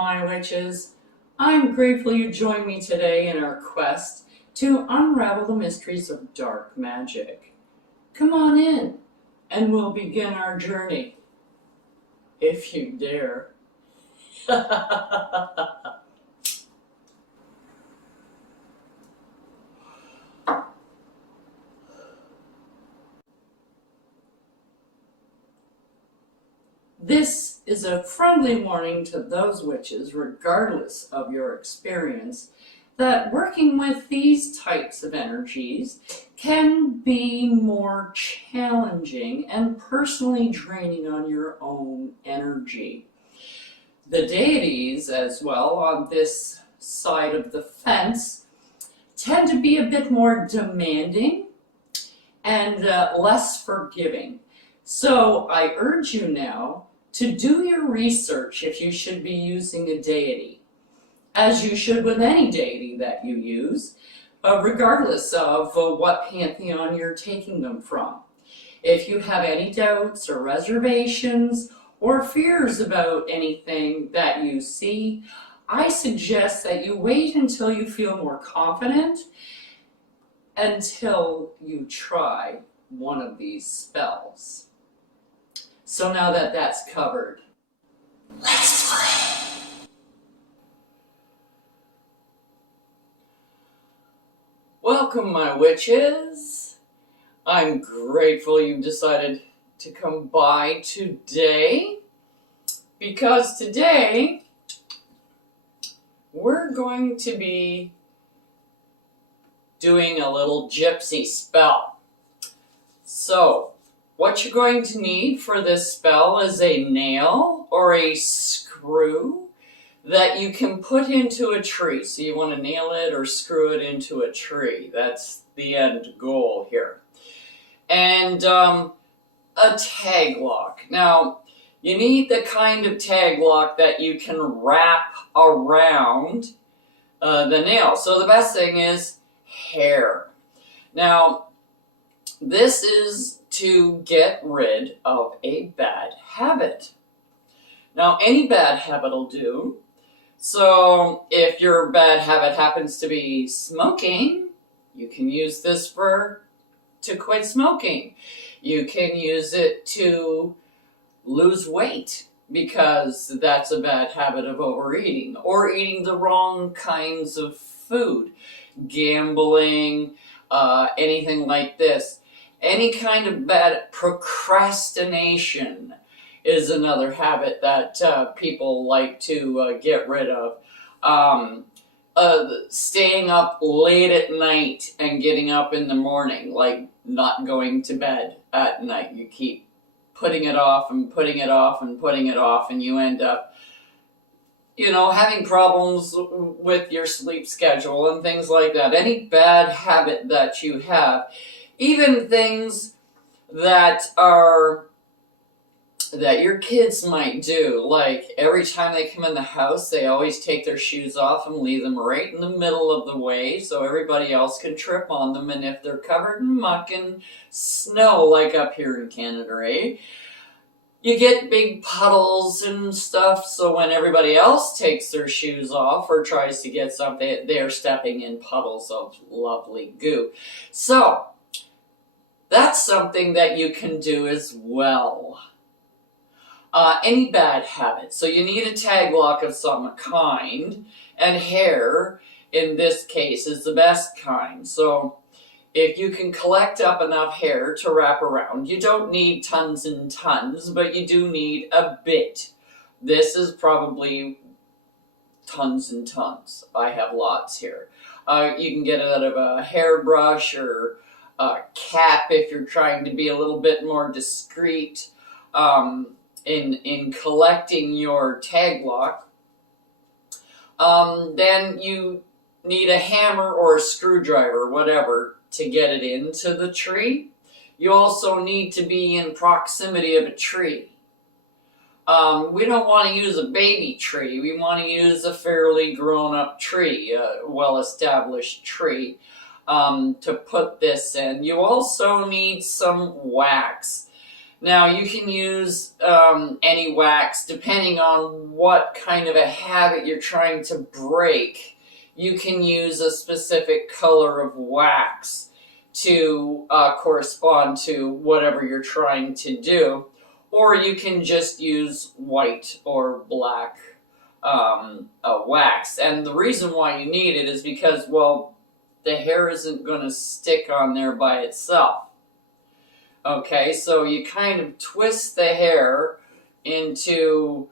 my witches. I'm grateful you joined me today in our quest to unravel the mysteries of dark magic. Come on in, and we'll begin our journey, if you dare. This is a friendly warning to those witches, regardless of your experience, that working with these types of energies can be more challenging and personally draining on your own energy. The deities, as well, on this side of the fence, tend to be a bit more demanding and less forgiving. So I urge you now to do your research if you should be using a deity, as you should with any deity that you use, regardless of what pantheon you're taking them from. If you have any doubts or reservations or fears about anything that you see, I suggest that you wait until you feel more confident until you try one of these spells. So now that that's covered, let's play. Welcome, my witches. I'm grateful you've decided to come by today, because today we're going to be doing a little gypsy spell. So, what you're going to need for this spell is a nail or a screw that you can put into a tree. So you want to nail it or screw it into a tree. That's the end goal here. And a tag lock. Now, you need the kind of tag lock that you can wrap around the nail. So the best thing is hair. Now, this is to get rid of a bad habit. Now, any bad habit will do. So if your bad habit happens to be smoking, you can use this to quit smoking. You can use it to lose weight, because that's a bad habit of overeating, or eating the wrong kinds of food, gambling, anything like this. Any kind of bad procrastination is another habit that people like to get rid of. Staying up late at night and getting up in the morning, like not going to bed at night. You keep putting it off and putting it off and putting it off, and you end up, having problems with your sleep schedule and things like that. Any bad habit that you have, even things that your kids might do, like every time they come in the house, they always take their shoes off and leave them right in the middle of the way so everybody else can trip on them. And if they're covered in muck and snow, like up here in Canada, right, you get big puddles and stuff, so when everybody else takes their shoes off or tries to get something, they're stepping in puddles of lovely goo. So that's something that you can do as well. Any bad habits. So you need a tag lock of some kind, and hair, in this case, is the best kind. So if you can collect up enough hair to wrap around, you don't need tons and tons, but you do need a bit. This is probably tons and tons. I have lots here. You can get it out of a hairbrush or a cap if you're trying to be a little bit more discreet in collecting your tag lock. Then you need a hammer or a screwdriver, whatever, to get it into the tree. You also need to be in proximity of a tree. We don't want to use a baby tree. We want to use a fairly grown-up tree, a well-established tree, to put this in. You also need some wax. Now you can use any wax depending on what kind of a habit you're trying to break. You can use a specific color of wax to correspond to whatever you're trying to do, or you can just use white or black wax. And the reason why you need it is because, well, the hair isn't going to stick on there by itself. Okay, so you kind of twist the hair into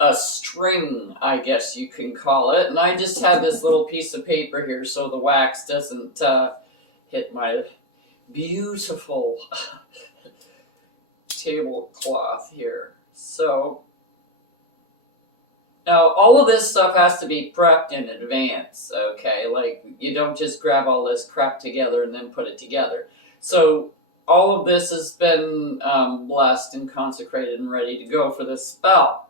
a string, I guess you can call it. And I just have this little piece of paper here so the wax doesn't hit my beautiful tablecloth here. So now all of this stuff has to be prepped in advance, okay? Like, you don't just grab all this crap together and then put it together. So all of this has been blessed and consecrated and ready to go for this spell.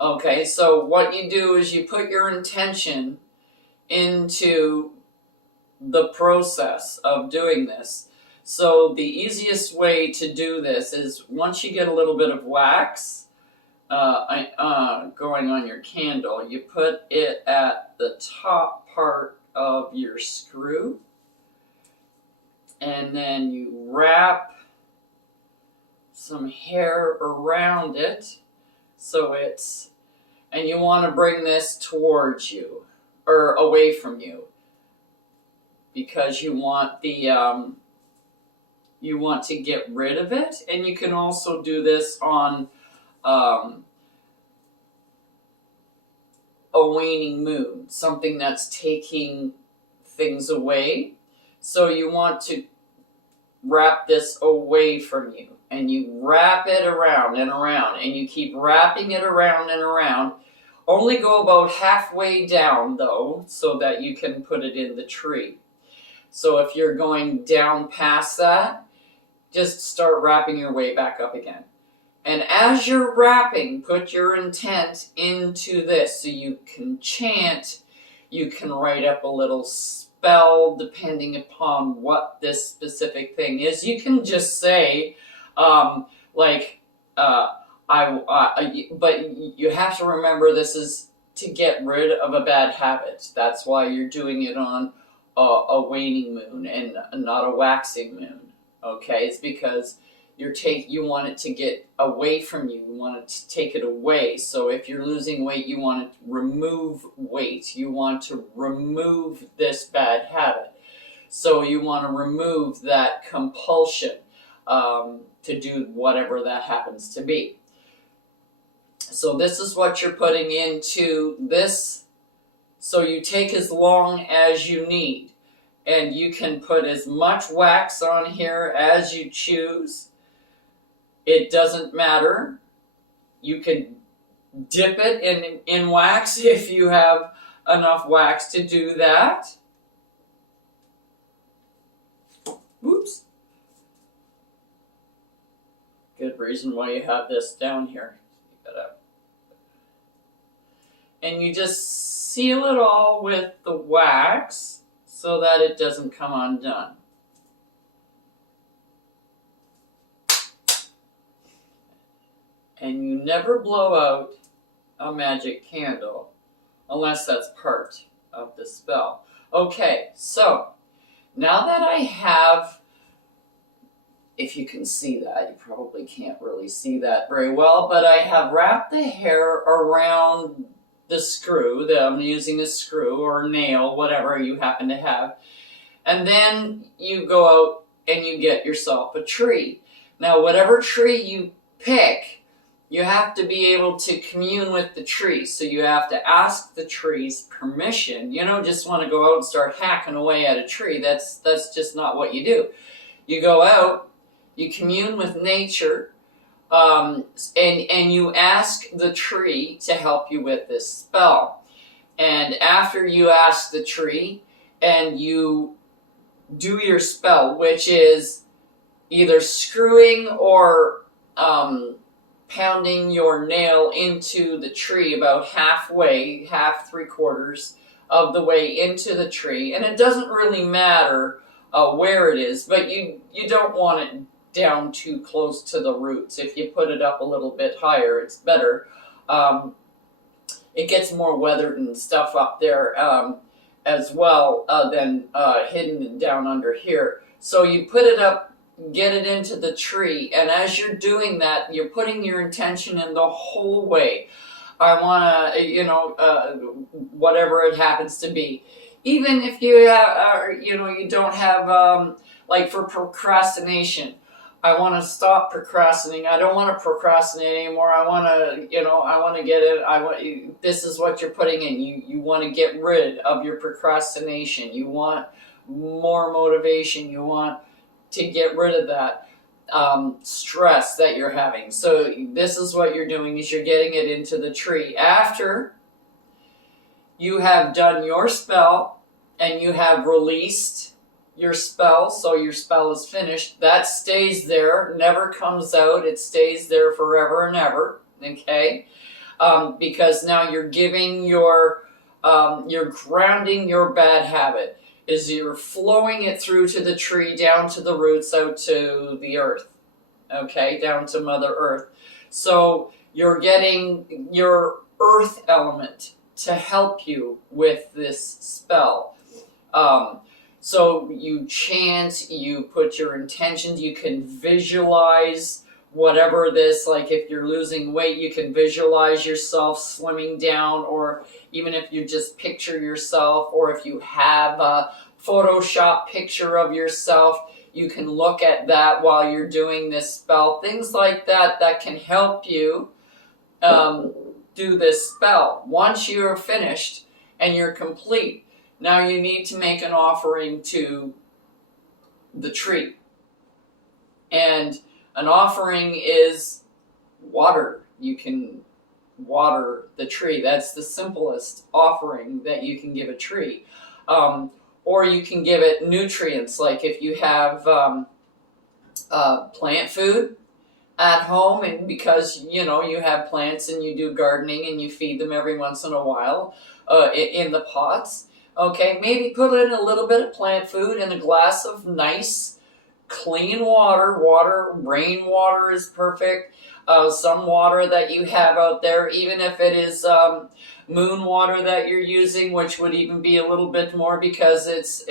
Okay, so what you do is you put your intention into the process of doing this. So the easiest way to do this is once you get a little bit of wax going on your candle, you put it at the top part of your screw, and then you wrap some hair around it, so it's, and you want to bring this towards you or away from you, because you want the you want to get rid of it. And you can also do this on a waning moon, something that's taking things away. So you want to wrap this away from you, and you wrap it around and around, and you keep wrapping it around and around. Only go about halfway down though, so that you can put it in the tree. So if you're going down past that, just start wrapping your way back up again. And as you're wrapping, put your intent into this. So you can chant, you can write up a little spell depending upon what this specific thing is. You can just say, but you have to remember this is to get rid of a bad habit. That's why you're doing it on a waning moon and not a waxing moon. Okay, it's because you want it to get away from you. You want it to take it away. So if you're losing weight, you want to remove weight. You want to remove this bad habit. So you want to remove that compulsion to do whatever that happens to be. So this is what you're putting into this. So you take as long as you need, and you can put as much wax on here as you choose. It doesn't matter. You can dip it in wax if you have enough wax to do that. Whoops. Good reason why you have this down here. And you just seal it all with the wax so that it doesn't come undone. And you never blow out a magic candle unless that's part of the spell. Okay, so now that I have, if you can see that, you probably can't really see that very well, but I have wrapped the hair around the screw. I'm using a screw or a nail, whatever you happen to have. And then you go out and you get yourself a tree. Now, whatever tree you pick, you have to be able to commune with the tree. So you have to ask the tree's permission. You don't just want to go out and start hacking away at a tree. That's just not what you do. You go out, you commune with nature, and you ask the tree to help you with this spell. And after you ask the tree and you do your spell, which is either screwing or pounding your nail into the tree about halfway, three-quarters of the way into the tree. And it doesn't really matter where it is, but you don't want it down too close to the roots. If you put it up a little bit higher, it's better. It gets more weathered and stuff up there as well than hidden down under here. So you put it up, get it into the tree, and as you're doing that, you're putting your intention in the whole way. I want to, whatever it happens to be. Even if you have, you don't have, like for procrastination, I want to stop procrastinating. I don't want to procrastinate anymore. I want to, I want to get it. This is what you're putting in. You want to get rid of your procrastination. You want more motivation. You want to get rid of that stress that you're having. So this is what you're doing, is you're getting it into the tree. After you have done your spell and you have released your spell, so your spell is finished, that stays there, never comes out. It stays there forever and ever, okay? Because now you're giving you're grounding your bad habit, is you're flowing it through to the tree, down to the roots, out to the earth, okay, down to Mother Earth. So you're getting your earth element to help you with this spell. So you chant, you put your intentions, you can visualize whatever this, like if you're losing weight, you can visualize yourself slimming down, or even if you just picture yourself, or if you have a Photoshop picture of yourself, you can look at that while you're doing this spell. Things like that can help you do this spell. Once you're finished and you're complete, now you need to make an offering to the tree. And an offering is water. You can water the tree. That's the simplest offering that you can give a tree. Or you can give it nutrients, like if you have plant food at home, and because you have plants and you do gardening and you feed them every once in a while in the pots. Okay, maybe put in a little bit of plant food and a glass of nice, clean water. Rainwater is perfect. Some water that you have out there, even if it is moon water that you're using, which would even be a little bit more because it's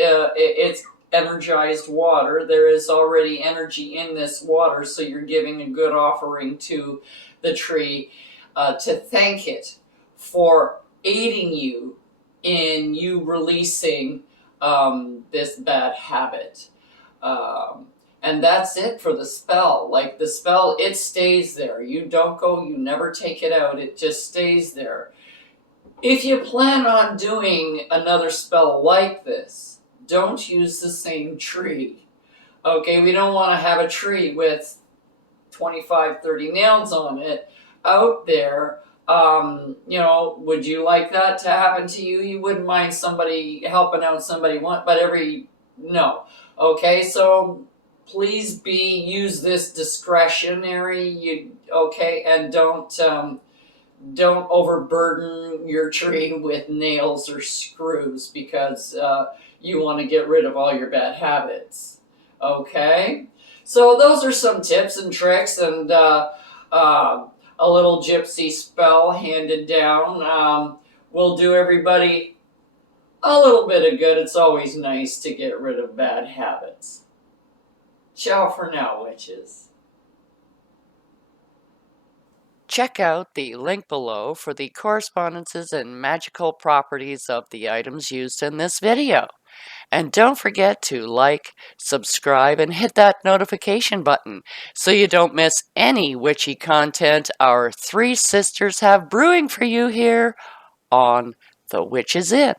energized water. There is already energy in this water, so you're giving a good offering to the tree to thank it for aiding you in you releasing this bad habit. And that's it for the spell. Like the spell, it stays there. You don't go, you never take it out. It just stays there. If you plan on doing another spell like this, don't use the same tree. Okay, we don't want to have a tree with 25, 30 nails on it out there. Would you like that to happen to you? You wouldn't mind somebody helping out somebody no. Okay, so please use this discretionary, and don't overburden your tree with nails or screws, because you want to get rid of all your bad habits. Okay, so those are some tips and tricks, and a little gypsy spell handed down will do everybody a little bit of good. It's always nice to get rid of bad habits. Ciao for now, witches. Check out the link below for the correspondences and magical properties of the items used in this video. And don't forget to like, subscribe, and hit that notification button so you don't miss any witchy content our three sisters have brewing for you here on The Witches Inn.